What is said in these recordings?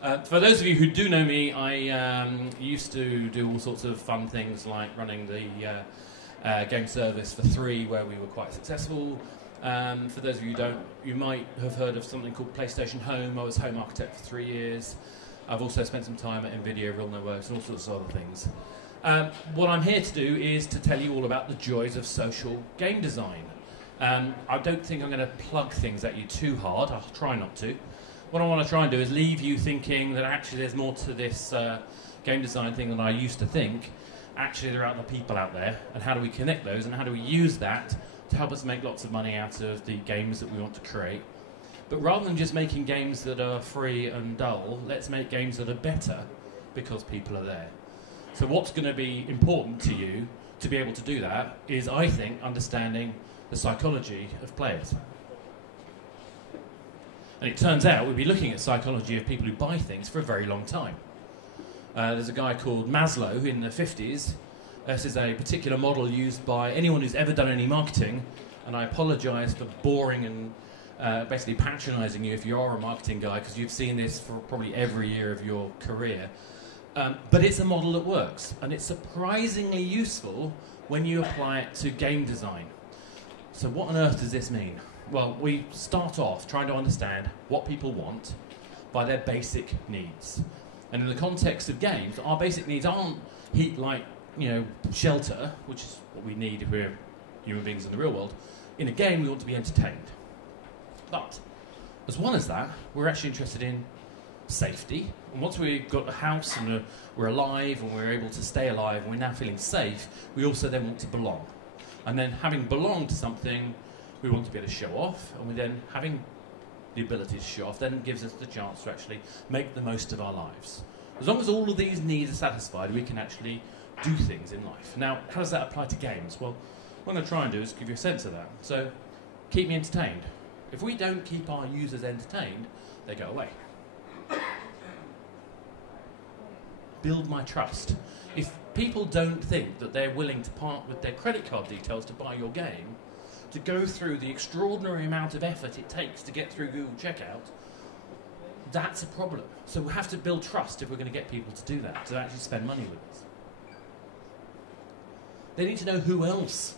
For those of you who do know me, I used to do all sorts of fun things like running the game service for 3, where we were quite successful. For those of you who don't, you might have heard of something called PlayStation Home. I was home architect for 3 years. I've also spent some time at NVIDIA, Real Networks, and all sorts of other things. What I'm here to do is to tell you all about the joys of social game design. I don't think I'm going to plug things at you too hard. I'll try not to. What I want to try and do is leave you thinking that actually there's more to this game design thing than I used to think. Actually, there are other people out there, and how do we connect those, and how do we use that to help us make lots of money out of the games that we want to create. But rather than just making games that are free and dull, let's make games that are better because people are there. So what's going to be important to you to be able to do that is, I think, understanding the psychology of players. And it turns out we'll be looking at psychology of people who buy things for a very long time. There's a guy called Maslow in the 50s. This is a particular model used by anyone who's ever done any marketing, and I apologise for boring and basically patronising you if you are a marketing guy, because you've seen this for probably every year of your career. But it's a model that works, and it's surprisingly useful when you apply it to game design. So what on earth does this mean? Well, we start off trying to understand what people want by their basic needs. And in the context of games, our basic needs aren't heat, light, shelter, which is what we need if we're human beings in the real world. In a game, we want to be entertained. But as well as that, we're actually interested in safety. And once we've got a house and we're alive and we're able to stay alive and we're now feeling safe, we also then want to belong. And then having belonged to something, we want to be able to show off, and we then, having the ability to show off, then gives us the chance to actually make the most of our lives. As long as all of these needs are satisfied, we can actually do things in life. Now, how does that apply to games? Well, what I'm going to try and do is give you a sense of that. So, keep me entertained. If we don't keep our users entertained, they go away. Build my trust. If people don't think that they're willing to part with their credit card details to buy your game, to go through the extraordinary amount of effort it takes to get through Google Checkout, that's a problem. So we have to build trust if we're going to get people to do that, to actually spend money with us. They need to know who else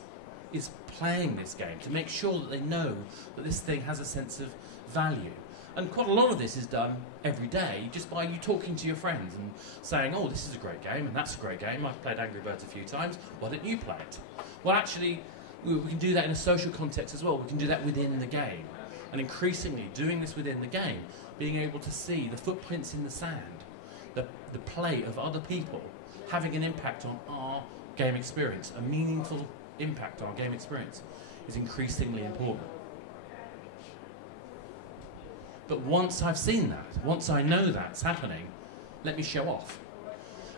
is playing this game, to make sure that they know that this thing has a sense of value. And quite a lot of this is done every day just by you talking to your friends and saying, oh, this is a great game, and that's a great game. I've played Angry Birds a few times. Why don't you play it? Well, actually, we can do that in a social context as well. We can do that within the game. And increasingly, doing this within the game, being able to see the footprints in the sand, the play of other people, having an impact on our game experience, a meaningful impact on our game experience, is increasingly important. But once I've seen that, once I know that's happening, let me show off.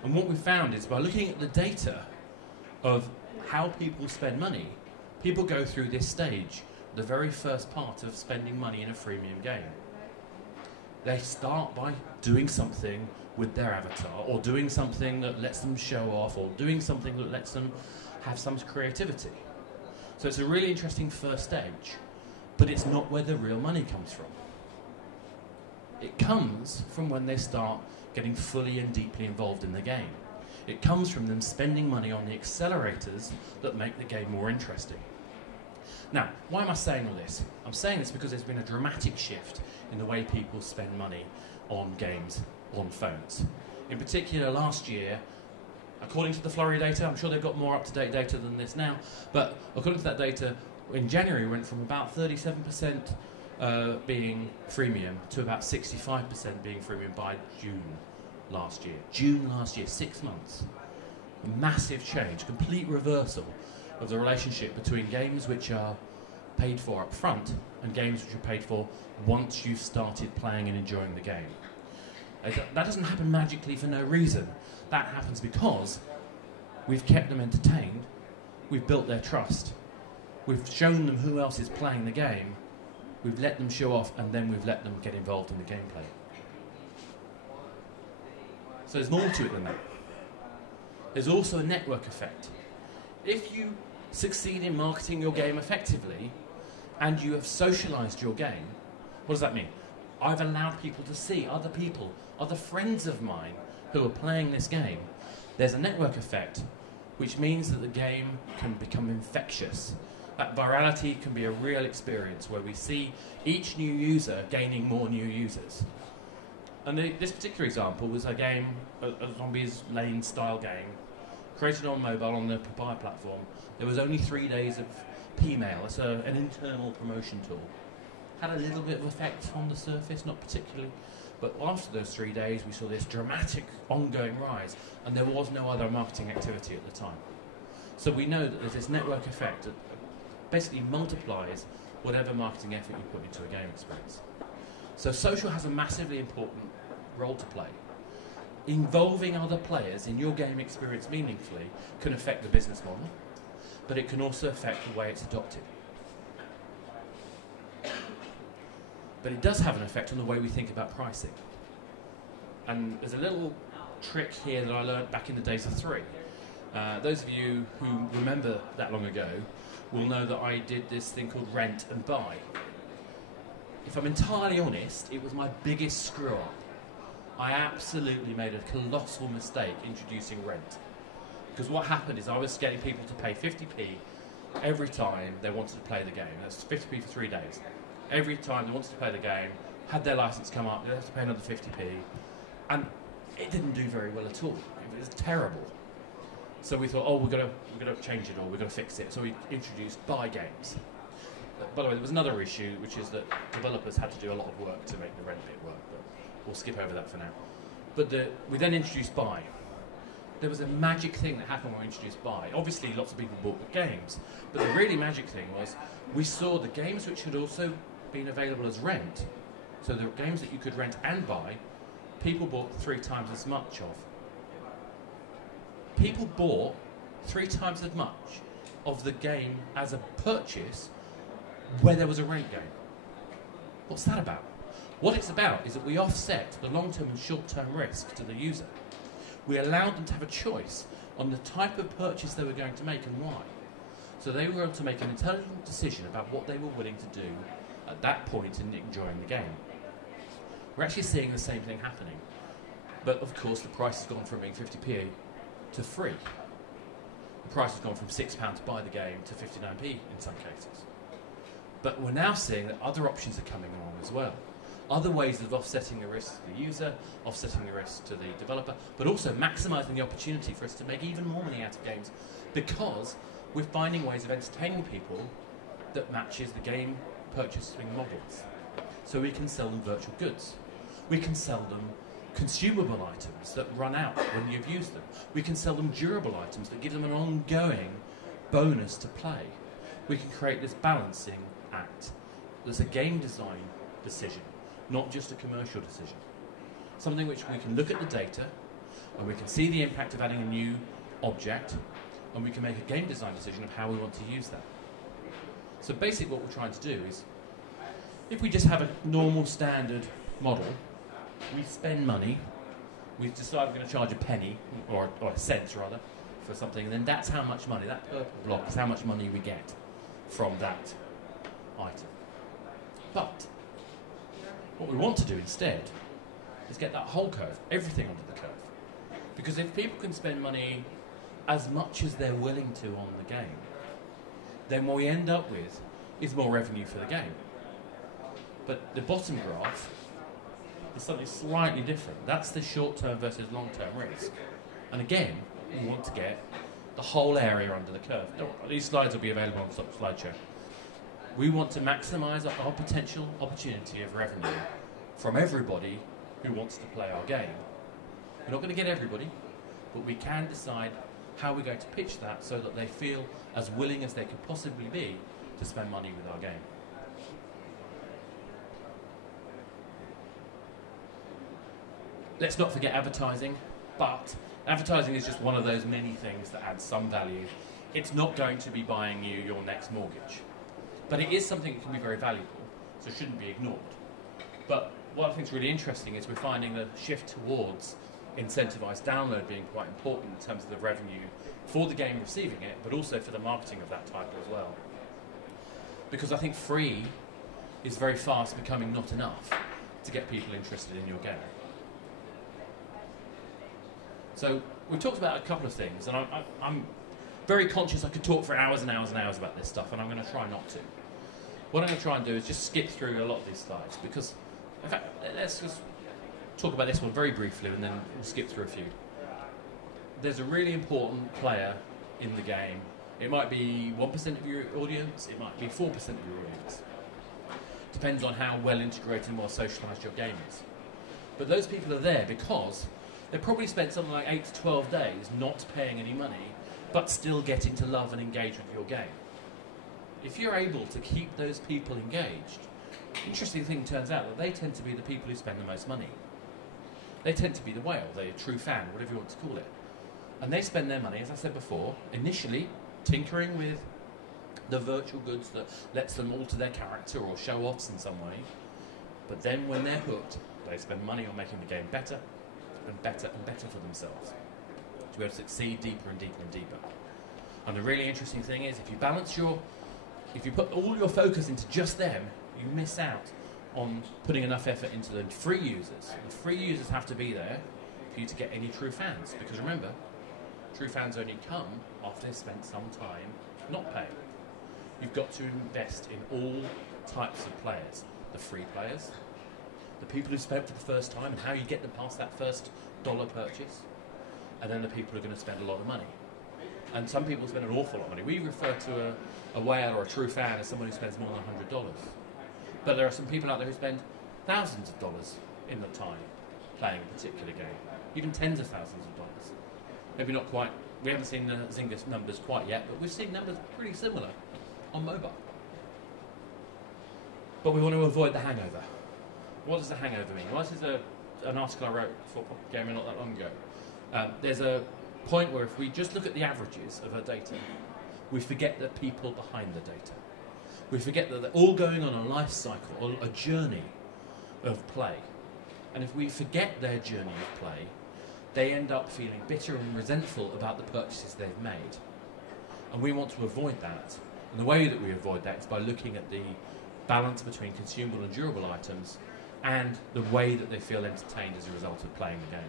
And what we found is, by looking at the data of how people spend money, people go through this stage, the very first part of spending money in a freemium game. They start by doing something with their avatar, or doing something that lets them show off, or doing something that lets them have some creativity. So it's a really interesting first stage, but it's not where the real money comes from. It comes from when they start getting fully and deeply involved in the game. It comes from them spending money on the accelerators that make the game more interesting. Now, why am I saying all this? I'm saying this because there's been a dramatic shift in the way people spend money on games on phones. In particular, last year, according to the Flurry data, I'm sure they've got more up-to-date data than this now, but according to that data, in January, we went from about 37% being freemium to about 65% being freemium by June last year. June last year, 6 months. A massive change, complete reversal of the relationship between games which are paid for up front and games which are paid for once you've started playing and enjoying the game. That doesn't happen magically for no reason. That happens because we've kept them entertained, we've built their trust, we've shown them who else is playing the game, we've let them show off, and then we've let them get involved in the gameplay. So there's more to it than that. There's also a network effect. If you succeed in marketing your game effectively, and you have socialised your game, what does that mean? I've allowed people to see other people, other friends of mine who are playing this game. There's a network effect, which means that the game can become infectious. That virality can be a real experience where we see each new user gaining more new users. And this particular example was a game, a Zombies Lane style game, created on mobile on the Papaya platform. There was only 3 days of P-mail. It's an internal promotion tool. Had a little bit of effect on the surface, not particularly, but after those 3 days we saw this dramatic ongoing rise, and there was no other marketing activity at the time. So we know that there's this network effect that basically multiplies whatever marketing effort you put into a game experience. So social has a massively important role to play. Involving other players in your game experience meaningfully can affect the business model, but it can also affect the way it's adopted. But it does have an effect on the way we think about pricing. And there's a little trick here that I learned back in the days of 3. Those of you who remember that long ago will know that I did this thing called rent and buy. If I'm entirely honest, it was my biggest screw up. I absolutely made a colossal mistake introducing rent. Because what happened is I was getting people to pay 50p every time they wanted to play the game. That's 50p for 3 days. Every time they wanted to play the game, had their license come up, they'd have to pay another 50p. And it didn't do very well at all. It was terrible. So we thought, oh, we're going to change it, or we're going to fix it. So we introduced buy games. By the way, there was another issue, which is that developers had to do a lot of work to make the rent bit work, but we'll skip over that for now. But we then introduced buy. There was a magic thing that happened when we introduced buy. Obviously, lots of people bought the games, but the really magic thing was we saw the games which had also been available as rent, so the games that you could rent and buy, people bought 3 times as much of. People bought 3 times as much of the game as a purchase where there was a rent game. What's that about? What it's about is that we offset the long-term and short-term risk to the user. We allowed them to have a choice on the type of purchase they were going to make and why. So they were able to make an intelligent decision about what they were willing to do at that point in enjoying the game. We're actually seeing the same thing happening. But of course the price has gone from being 50p to free. The price has gone from £6 to buy the game to 59p in some cases. But we're now seeing that other options are coming along as well. Other ways of offsetting the risk to the user, offsetting the risk to the developer, but also maximising the opportunity for us to make even more money out of games, because we're finding ways of entertaining people that matches the game purchasing models. So we can sell them virtual goods. We can sell them consumable items that run out when you've used them. We can sell them durable items that give them an ongoing bonus to play. We can create this balancing act. There's a game design decision, not just a commercial decision. Something which we can look at the data, and we can see the impact of adding a new object, and we can make a game design decision of how we want to use that. So basically what we're trying to do is, if we just have a normal standard model, we spend money, we decide we're going to charge a penny, or a cent rather, for something, and then that's how much money, that purple block is how much money we get from that item. But what we want to do instead is get that whole curve, everything onto the curve. Because if people can spend money as much as they're willing to on the game, then what we end up with is more revenue for the game. But the bottom graph is something slightly different. That's the short-term versus long-term risk. And again, we want to get the whole area under the curve. These slides will be available on the slideshow. We want to maximise our potential opportunity of revenue from everybody who wants to play our game. We're not going to get everybody, but we can decide how we're going to pitch that so that they feel as willing as they could possibly be to spend money with our game. Let's not forget advertising, but advertising is just one of those many things that adds some value. It's not going to be buying you your next mortgage, but it is something that can be very valuable, so it shouldn't be ignored. But what I think is really interesting is we're finding the shift towards incentivised download being quite important in terms of the revenue for the game receiving it, but also for the marketing of that title as well. Because I think free is very fast becoming not enough. to get people interested in your game. So we've talked about a couple of things, and I'm very conscious I could talk for hours and hours and hours about this stuff, and I'm going to try not to. What I'm going to try and do is just skip through a lot of these slides, because, in fact, let's just talk about this one very briefly, and then we'll skip through a few. There's a really important player in the game. It might be 1% of your audience, it might be 4% of your audience. Depends on how well integrated and well socialised your game is. But those people are there because they probably spent something like 8 to 12 days not paying any money, but still getting to love and engage with your game. If you're able to keep those people engaged, interesting thing turns out that they tend to be the people who spend the most money. They tend to be the whale, the true fan, whatever you want to call it. And they spend their money, as I said before, initially tinkering with the virtual goods that lets them alter their character or show offs in some way. But then when they're hooked, they spend money on making the game better and better and better for themselves, to be able to succeed deeper and deeper and deeper. And the really interesting thing is, if you put all your focus into just them, you miss out on putting enough effort into the free users. The free users have to be there for you to get any true fans, because remember, true fans only come after they've spent some time not paying. You've got to invest in all types of players. The free players, the people who spent for the first time and how you get them past that first dollar purchase, and then the people who are going to spend a lot of money. And some people spend an awful lot of money. We refer to a whale or a true fan as someone who spends more than $100. But there are some people out there who spend thousands of dollars in the time playing a particular game, even tens of thousands of dollars. Maybe not quite, we haven't seen the Zynga's numbers quite yet, but we've seen numbers pretty similar on mobile. But we want to avoid the hangover. What does the hangover mean? Well, this is an article I wrote for Papaya Gaming not that long ago. There's a point where if we just look at the averages of our data, we forget the people behind the data. We forget that they're all going on a life cycle, or a journey of play. And if we forget their journey of play, they end up feeling bitter and resentful about the purchases they've made. And we want to avoid that. And the way that we avoid that is by looking at the balance between consumable and durable items and the way that they feel entertained as a result of playing the game.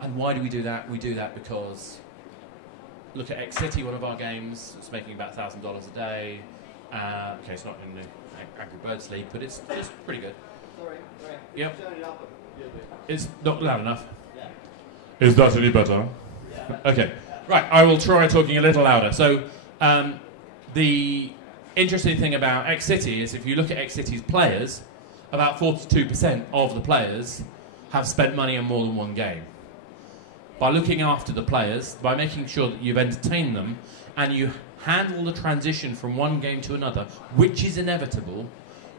And why do we do that? We do that because, look at X City, one of our games, it's making about $1,000 a day. Okay, it's not in the Angry Birds League, but it's pretty good. Sorry. Yep. Turn it up a little bit. It's not loud enough. Yeah. Is that any better? Yeah. Okay. Right, I will try talking a little louder. So, the interesting thing about X City is if you look at X City's players, about 42% of the players have spent money on more than one game. By looking after the players, by making sure that you've entertained them, and you handle the transition from one game to another, which is inevitable,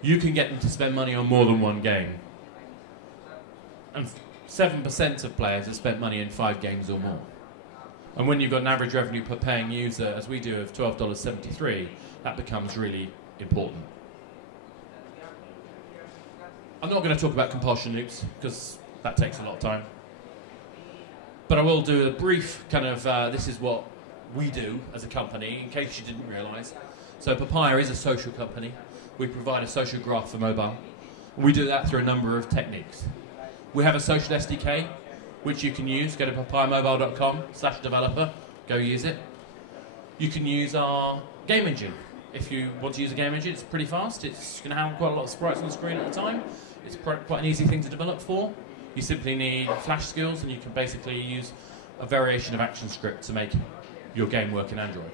you can get them to spend money on more than one game. And 7% of players have spent money in 5 games or more. And when you've got an average revenue per paying user, as we do, of $12.73, that becomes really important. I'm not going to talk about compulsion loops, because that takes a lot of time. But I will do a brief kind of, this is what we do as a company, in case you didn't realise. So Papaya is a social company. We provide a social graph for mobile. We do that through a number of techniques. We have a social SDK, which you can use. Go to papayamobile.com/developer. Go use it. You can use our game engine. If you want to use a game engine, it's pretty fast. It's going to have quite a lot of sprites on the screen at a time. It's quite an easy thing to develop for. You simply need Flash skills, and you can basically use a variation of ActionScript to make your game work in Android.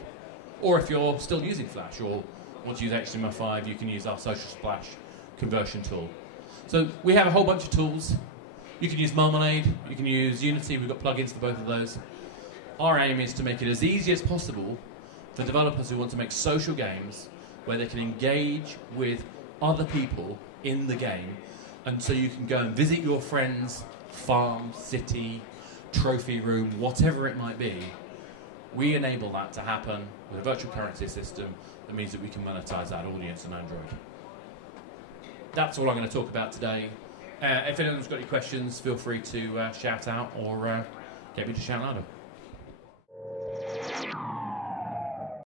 Or if you're still using Flash or want to use HTML5, you can use our Social Splash conversion tool. So we have a whole bunch of tools. You can use Marmalade, you can use Unity, we've got plugins for both of those. Our aim is to make it as easy as possible for developers who want to make social games where they can engage with other people in the game, and so you can go and visit your friend's farm, city, trophy room, whatever it might be. We enable that to happen with a virtual currency system that means that we can monetize that audience on Android. That's all I'm going to talk about today. If anyone's got any questions, feel free to shout out or get me to shout louder.